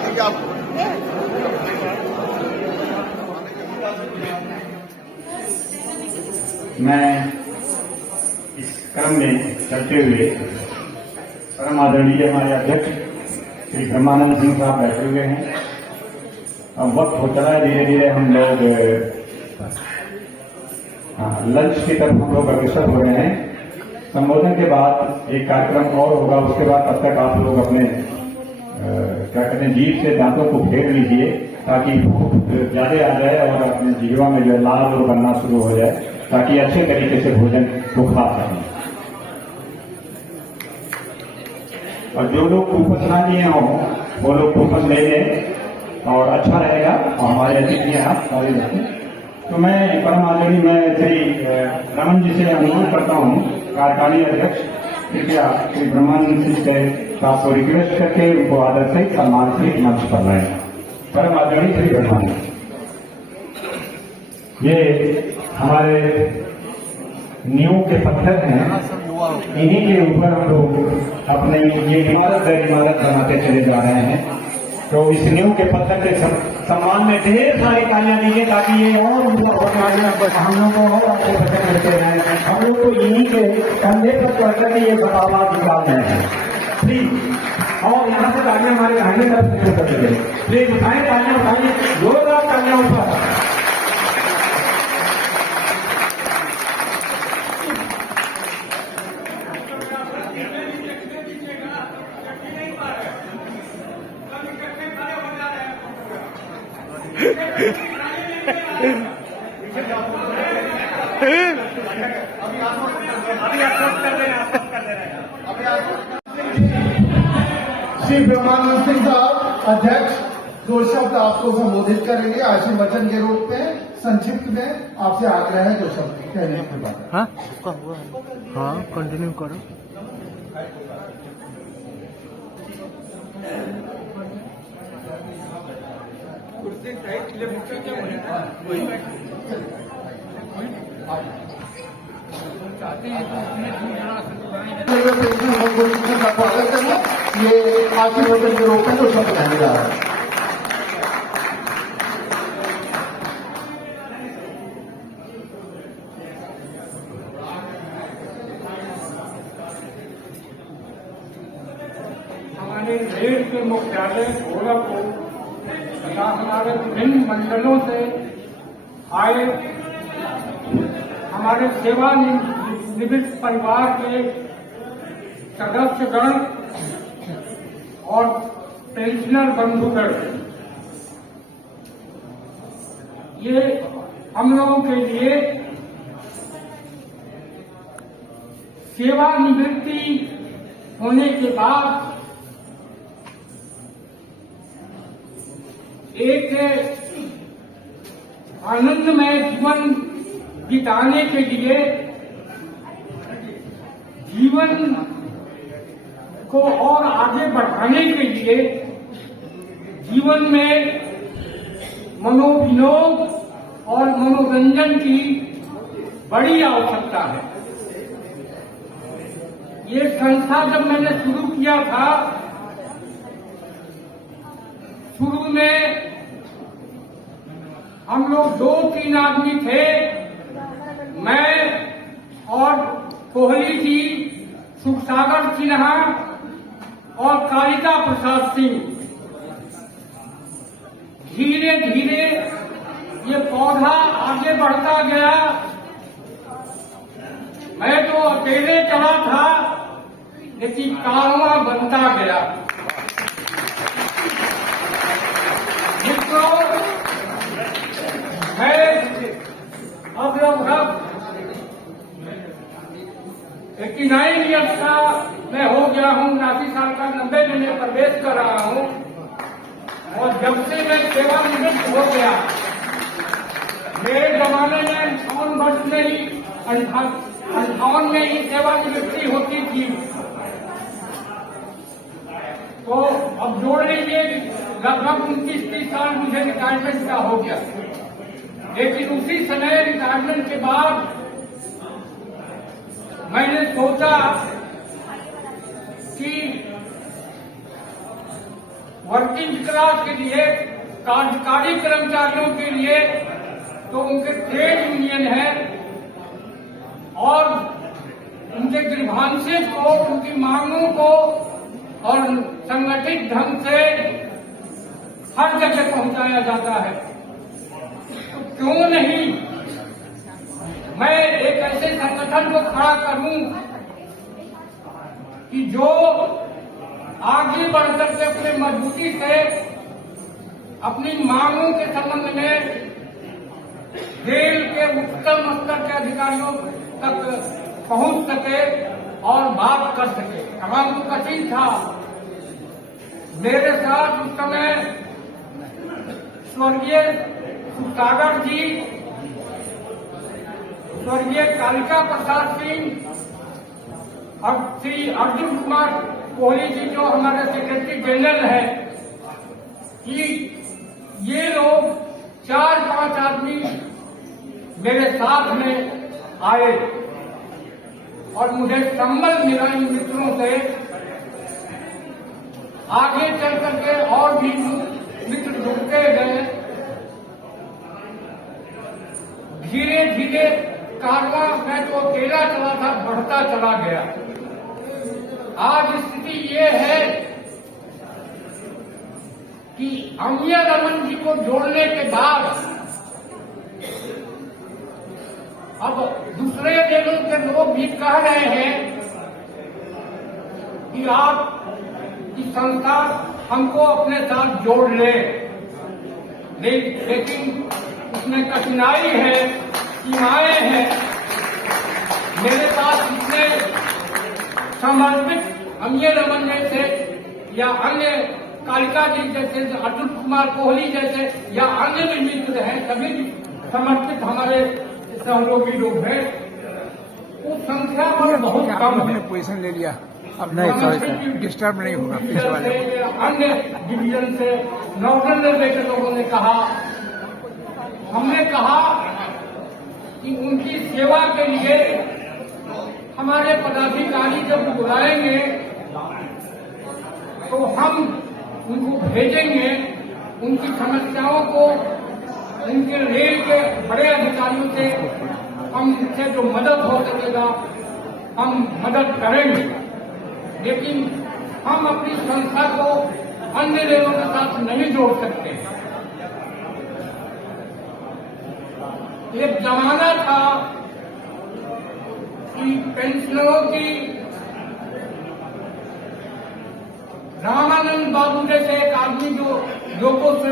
बात की आप मैं इस क्रम में चलते हुए परम आदरणीय हमारे अध्यक्ष श्री ब्रह्मानंद सिंह साहब बैठे हुए हैं। अब वक्त हो चला है, धीरे धीरे हम लोग लंच की तरफ हम लोग अग्रसर हो रहे हैं। संबोधन के बाद एक कार्यक्रम और होगा, उसके बाद तब तक आप लोग अपने क्या कहते हैं जीभ से दांतों को फेर लीजिए ताकि भूख ज्यादा आ जाए और अपने जीवा में जो लाल और बनना शुरू हो जाए ताकि अच्छे तरीके से भोजन को खा सकें। और जो लोग कूपन ना लिए हों वो लोग कूपन ले लें और अच्छा रहेगा। और हमारे अतिथि हैं आप सारे बच्चे, तो मैं परम आदरणीय मैं श्री रमन जी से अनुरोध करता हूँ, कार्यकारी अध्यक्ष कृपया श्री ब्रह्मानंद सिंह से आपको रिक्वेस्ट करके उनको आदर से सम्मान से मंच पर लाएं। परम आदरणीय श्री ब्रह्मानंद, ये हमारे नींव के पत्थर हैं, इन्हीं के ऊपर हम लोग अपने ये इमारत दर इमारत बनाते चले जा रहे हैं। तो इस नींव के पत्थर के सम्मान में ढेर सारी तालियां दीजिए ताकि ये और हम लोग को और आगे बढ़ते रहते हैं। हम लोग तो इन्हीं के कंधे पर चढ़कर ये बदलाव निकाल रहे हैं। प्लीज, और यहाँ से तालियां हमारे दाहिने तरफ शुरू कर दीजिए। प्लीज उठाएं, तालियां उठाइए, जोरदार तालियां ऊपर। श्री ब्रह्मानंद सिंह साहब अध्यक्ष 2 शब्द आपको संबोधित करेंगे आशीर्वचन के रूप में। संक्षिप्त में आपसे आग्रह है 2 शब्द कहने के बाद। हाँ कंटिन्यू करो। स्वागत करना, ये आशीर्वचन के रूप में 2 शब्द कहने जा रहा है। हमारे देश के मुख्यालय गोरखपुर तथा हमारे विभिन्न मंडलों से आए हमारे सेवानिवृत्त परिवार के सदस्यगण और पेंशनर बंधुगण, ये हम लोगों के लिए सेवानिवृत्ति होने के बाद एक आनंदमय जीवन बिताने के लिए, जीवन को और आगे बढ़ाने के लिए जीवन में मनोविनोद और मनोरंजन की बड़ी आवश्यकता है। ये संस्था जब मैंने शुरू किया था, शुरू में हम लोग 2-3 आदमी थे, मैं और कोहली जी, सुखसागर सिन्हा और कालिका प्रसाद सिंह। धीरे धीरे ये पौधा आगे बढ़ता गया। मैं तो अकेले चला था लेकिन कारवां बनता गया। मित्रों, मैं अब लगभग 89 ईयर्स का मैं हो गया हूँ, 89 साल का, 90 में प्रवेश कर रहा हूँ। और जब से मैं सेवानिवृत्त हो गया, मेरे जमाने में 58 वर्ष में ही 58 में ही सेवानिवृत्ति होती थी। तो अब जोड़ लीजिए लगभग 29-30 साल मुझे रिटायरमेंट का हो गया। लेकिन उसी समय रिटायरमेंट के बाद मैंने सोचा कि वर्किंग क्लास के लिए, कार्यकारी कर्मचारियों के लिए तो उनके ट्रेड यूनियन है और उनके ग्रीवांसेस को, उनकी मांगों को और संगठित ढंग से हर जगह पहुंचाया जाता है। तो क्यों नहीं मैं एक ऐसे संगठन को खड़ा करूं कि जो आगे बढ़कर के अपने मजबूती से अपनी मांगों के संबंध में रेल के उच्चतम स्तर के अधिकारियों तक पहुंच सके और बात कर सके। काम तो कठिन था। मेरे साथ उस समय स्वर्गीय सागर जी, स्वर्गीय कालिका प्रसाद सिंह और श्री अर्जुन कुमार कोहली जी जो हमारे सेक्रेटरी जनरल है, कि ये लोग 4-5 आदमी मेरे साथ में आए और मुझे संबल मिला इन मित्रों से। आगे चल करके और भी मित्र जुड़ते गए। धीरे धीरे कारवां मैं जो अकेला चला था बढ़ता चला गया। आज स्थिति ये है कि अमीय रमन जी को जोड़ने के बाद अब दूसरे लेवल के लोग भी कह रहे हैं कि आप की संस्था हमको अपने साथ जोड़ ले, लेकिन उसमें कठिनाई है, सीमाएं हैं। मेरे पास इतने समर्पित अमीय रमन जैसे या अन्य कालिका जी जैसे, अतुल कुमार कोहली जैसे या अन्य भी मित्र हैं, सभी समर्पित हमारे सहयोगी लोग हैं। उस संख्या पर बहुत कम है। पोजीशन ले लिया अब नहीं, सॉरी डिस्टर्ब नहीं होगा पीछे वाले। अन्य डिवीजन से नॉर्दर्न रेलवे के लोगों ने कहा, हमने कहा कि उनकी सेवा के लिए हमारे पदाधिकारी जब बुलाएंगे तो हम उनको भेजेंगे, उनकी समस्याओं को उनके रेल के बड़े अधिकारियों से हमसे जो मदद हो सकेगा हम मदद करेंगे, लेकिन हम अपनी संस्था को अन्य रेलों के साथ नहीं जोड़ सकते। एक जमाना था कि पेंशनरों की रामानंद बाबू जैसे एक आदमी जो लोगों से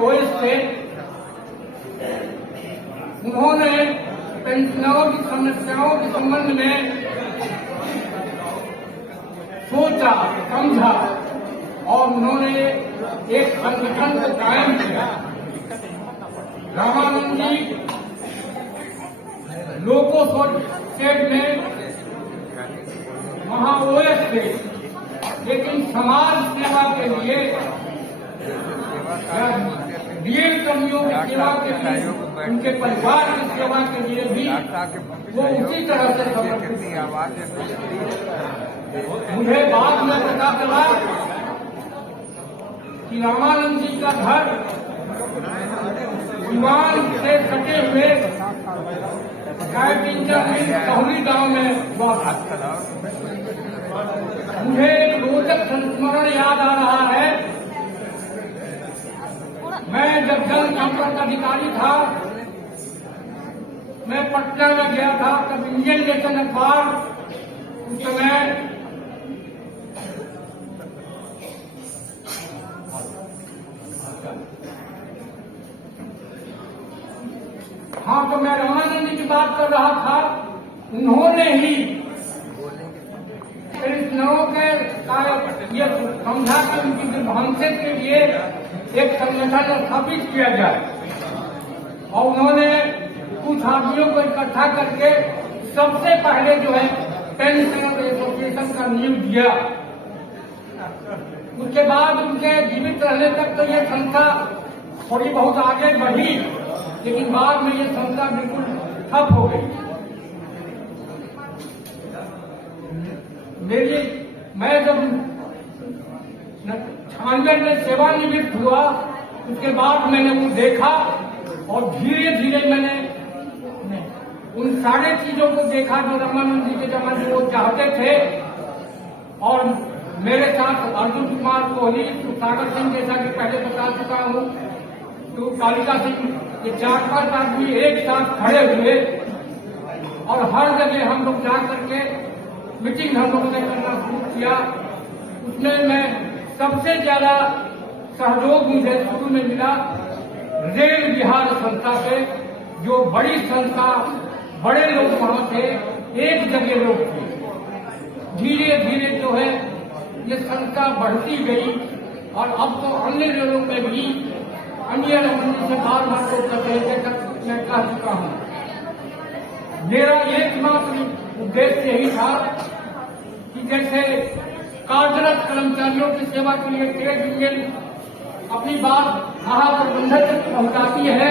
ओएस थे, उन्होंने पेंशनरों की समस्याओं के संबंध में सोचा, समझा और उन्होंने एक संगठन को कायम किया। रामानंद जी लोको स्टेट में वहां ओएस थे, लेकिन समाज सेवा के लिए, डीएल कर्मियों की सेवा के लिए, उनके परिवार की सेवा के लिए भी वो उसी तरह से समर्पित थे। मुझे बाद में पता चला कि रामानंद जी का घर दीवान से सटे हुए कहली गांव में हुआ था। मुझे एक रोचक संस्मरण याद आ रहा है। मैं जब जन संपर्क अधिकारी था, मैं पटना में गया था, तब इंडियन नेशन अखबार उस समय हाँ, तो मैं रामानंद जी की बात कर रहा था। उन्होंने ही पेंशनरों के ये समझा कि उनकी ग्रीवांसेस के लिए एक संगठन स्थापित किया जाए और उन्होंने कुछ आदमियों को इकट्ठा करके सबसे पहले जो है पेंशनर एसोसिएशन का नींव दिया। उसके बाद उनके जीवित रहने तक तो ये संस्था थोड़ी बहुत आगे बढ़ी, लेकिन बाद में ये संस्था बिल्कुल ठप हो गई। मैं जब अंदर में सेवानिवृत्त हुआ, उसके बाद मैंने वो देखा और धीरे धीरे मैंने उन सारे चीजों को देखा जो रामानंद जी के जमाने में वो चाहते थे। और मेरे साथ अर्जुन कुमार कोहली, सागर सिंह जैसा कि पहले बता चुका हूँ, तो कालिका सिंह, ये 4-5 आदमी एक साथ खड़े हुए और हर जगह हम लोग जा करके मीटिंग हम लोगों ने करना शुरू किया। उसमें मैं सबसे ज्यादा सहयोग मुझे शुरू में मिला रेल विहार संस्था से, जो बड़ी संस्था, बड़े लोग वहां थे, एक जगह लोग थे। धीरे धीरे जो है ये संख्या बढ़ती गई और अब तो अन्य जिलों में भी अन्य लोगों से बार बार तो मैं कह चुका हूँ। मेरा एकमात्र उद्देश्य यही था कि जैसे कार्यरत कर्मचारियों की सेवा के लिए ट्रेड यूनियन अपनी बात महाप्रबंधक तक पहुंचाती है,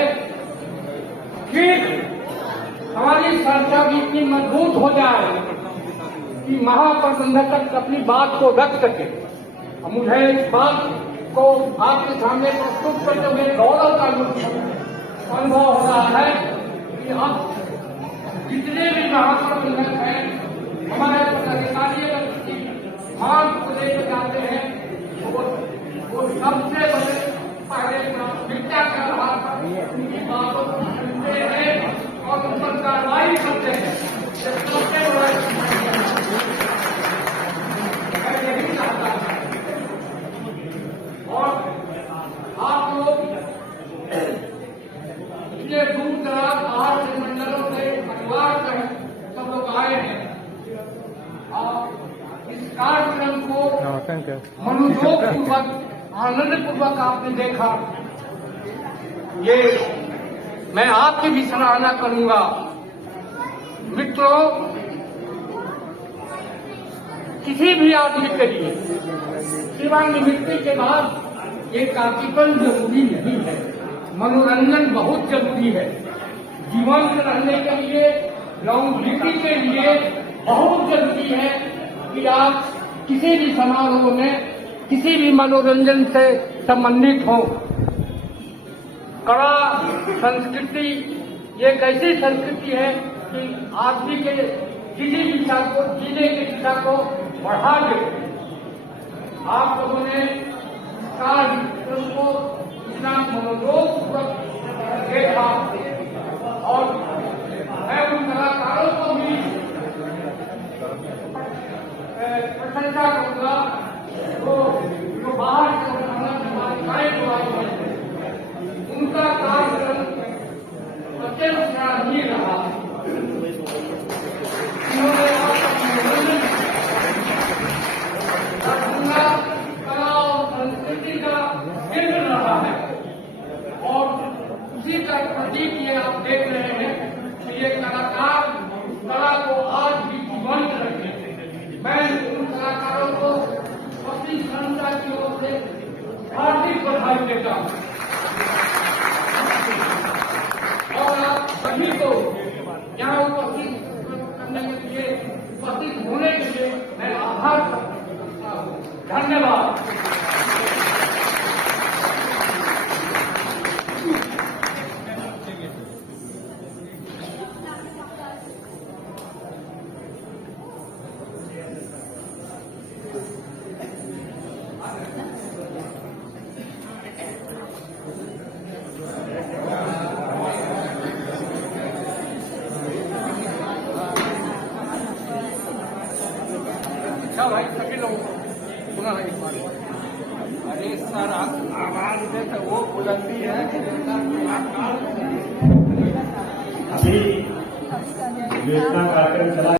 फिर हमारी संस्था भी इतनी मजबूत हो जाए कि महाप्रबंधक तक अपनी बात को रख सके। मुझे इस बात को आपके सामने प्रस्तुत करते हुए गौरव का अनुभव हो रहा है कि अब जितने भी महाप्रबंधक हैं, हमारे पदाधिकारी मांग को लेकर जाते हैं, वो सबसे बड़े पहले प्राथमिकता कर रहा था, उनकी बातों को सुनते हैं और उन पर कार्रवाई करते हैं। सबसे बड़ा यही चाहता है। और आप लोग इतने दूर दराज बाहर के मंडलों से परिवार से सब लोग आए हैं और इस कार्यक्रम को मनोयोग पूर्वक, आनंद पूर्वक आपने देखा। ये मैं आपकी भी सराहना करूंगा। मित्रों, किसी भी आदमी के लिए सेवानिवृत्ति के बाद एक कार्यक्रम जरूरी नहीं है, मनोरंजन बहुत जरूरी है। जीवन में रहने के लिए, लॉन्गिविटी के लिए बहुत जरूरी है कि आप किसी भी समारोह में, किसी भी मनोरंजन से संबंधित हो। कला संस्कृति एक ऐसी संस्कृति है कि आदमी के किसी भी इच्छा को, जीने की इच्छा को बढ़ा देती है। आप लोगों ने कार्यक्रम को इतना मनोयोगपूर्वक देखा और मैं उन कलाकारों को भी प्रशंसा करूंगा जो बाहर उनका कार्यक्रम अत्यंत सराहनीय रहा। कला और संस्कृति का केंद्र रहा है और उसी का प्रतीक ये आप देख रहे हैं कि ये कलाकार कला को आज भी जीवंत रखे। मैं उन कलाकारों को अपनी संस्था की ओर से हार्दिक बधाई देता हूँ और आप सभी को यहाँ उपस्थित करने के लिए, उपस्थित होने के लिए मैं आभार करता हूँ। धन्यवाद। अच्छा भाई, सभी लोग सुना है एक बार। अरे सर, आवाज में तो वो बुलंदी है कि अभी जो इतना कार्यक्रम चला